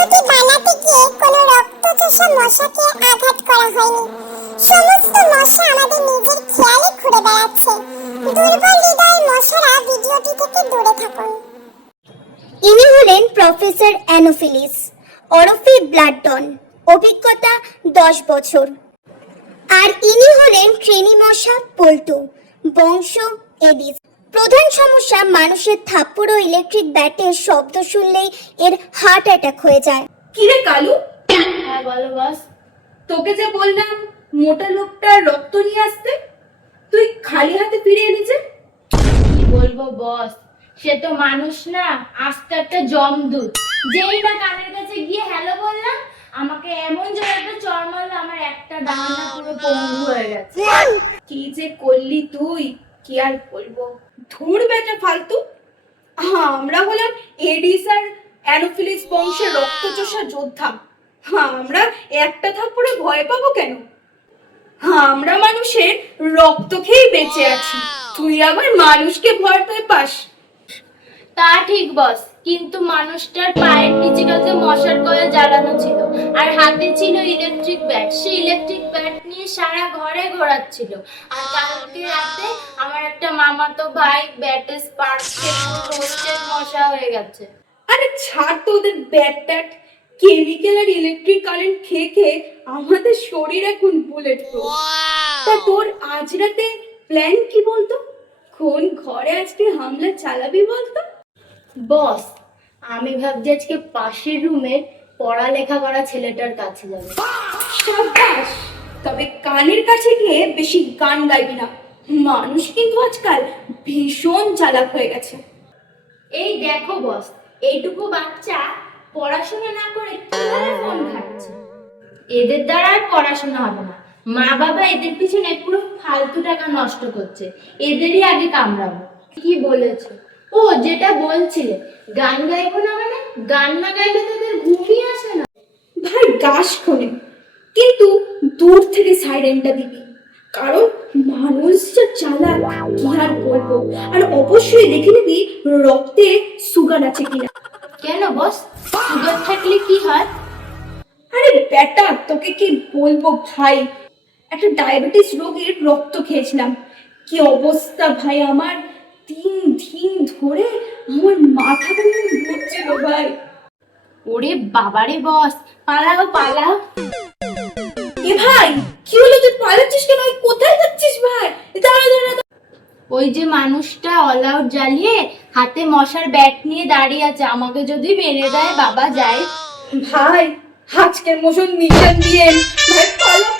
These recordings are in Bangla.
ভিডিওটি বানাতে গিয়ে কোনো রক্তচোষা মশাকে আঘাত করা হয়নি। সমস্ত মশা আমাদের নিজের খেয়ালে ঘুরে বেড়াচ্ছে। দুর্বল হৃদয়ের মশারা ভিডিওটি থেকে দূরে থাকুন। ইনি হলেন প্রফেসর অ্যানোফিলিস ওরফে ব্লাডডন, অভিজ্ঞতা 10 বছর। আর ইনি হলেন ট্রেনি মশা পল্টু, বংশ এডিস। প্রধান সমস্যা, মানুষের থাপ্পড় ও ইলেকট্রিক ব্যাটের শব্দ শুনলেই এর হার্ট অ্যাটাক হয়ে যায়। কি রে কালু? হ্যাঁ বলো বস। তোকে যে বললাম মোটা লোকটা রক্ত নিয়ে আসতে, তুই খালি হাতে ফিরে এলি যে? কি বলবো বস, সে তো মানুষ না, আস্তে একটা জমদূত। যেই না কানের কাছে গিয়ে হ্যালো বললাম, আমাকে এমন জোরে একটা চড় মারলো, আমার একটা ডানা পুরো পঙ্গু হয়ে গেছে। কি যে করলি তুই, কি আর বলবো। ধুর বেটা ফালতু। আমরা হলাম এডিস আর অ্যানোফিলিস বংশের রক্তচোষা যোদ্ধা। আমরা একটা থাপ্পড়ে ভয় পাবো কেন? আমরা মানুষের রক্ত খেয়ে বেঁচে আছি, তুই আবার মানুষকে ভয় পেয়ে পাস? তা ঠিক বস, কিন্তু মানুষটার পায়ের নিচে কাছে মশার কয়েল জ্বালানো ছিল, আর হাতে ছিল ইলেকট্রিক ব্যাট। সেই ইলেকট্রিক ব্যাট নিয়ে সারা ঘরে ঘোরাচ্ছিল। আর কালকে রাতে আমার একটা মামাতো ভাই ব্যাটে স্পার্ক খেয়ে রোস্টেড মশা হয়ে গেছে। আরে ছাড় তো ওদের ব্যাট ট্যাট। কেমিক্যাল আর ইলেকট্রিক কারেন্ট খেয়ে খেয়ে আমাদের শরীর এখন বুলেট প্রুফ। তা তোর আজ রাতে প্ল্যান কি বলতো? কোন ঘরে আজকে হামলা চালাবি বলতো? বস, আমি ভাবছি আজকে পাশের রুমের পড়ালেখা করা ছেলেটার কাছে যাবে। সাব্বাস, তবে কানের কাছে গিয়ে বেশি গান গাইবি না। মানুষ কিন্তু আজকাল ভীষণ চালাক হয়ে গেছে। এই দেখো বস, এইটুকু বাচ্চা পড়াশোনা না করে কিভাবে ফোন ঘাটছে। এদের দ্বারা আর পড়াশোনা হবে না। মা বাবা এদের পিছনে পুরো ফালতু টাকা নষ্ট করছে। এদেরই আগে কামড়াবো। কি বলেছো? ও যেটা বলছিলে, গান গাইবো না মানে? গান না গাইলে তাদের ঘুমই আসে না। ভাই গাছ খোনে, কিন্তু দূর থেকে সাইরেনটা দিবি, কারণ মানুষ যা চালাক কি আর বলবো। আর অবশ্যই দেখে নিবি রক্তে সুগার আছে কিনা। কেন বস, সুগার থাকলে কি হয়? আরে বেটা, তোকে কি বলবো ভাই, একটা ডায়াবেটিস রোগীর রক্ত খেয়েছিলাম। কি অবস্থা ভাই আমার, 3 দিন ধরে আমার মাথা ঘুরছিল ভাই। ওরে বাবারে বস, পালাও পালাও। এ ভাই কি হলো, তুই পালাচ্ছিস কেন? কোথায় যাচ্ছিস ভাই? দাঁড়া দাঁড়া। ওই যে মানুষটা অল আউট জ্বালিয়ে হাতে মশার ব্যাট নিয়ে দাঁড়িয়ে আছে, আমাকে যদি মেরে দেয় বাবা যায়। ভাই আজকের মতন মিশন দিয়ে ভাই পালা।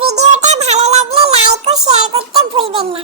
ভিডিওটা ভালো লাগলে লাইক ও শেয়ার করতে ভুলবেন না।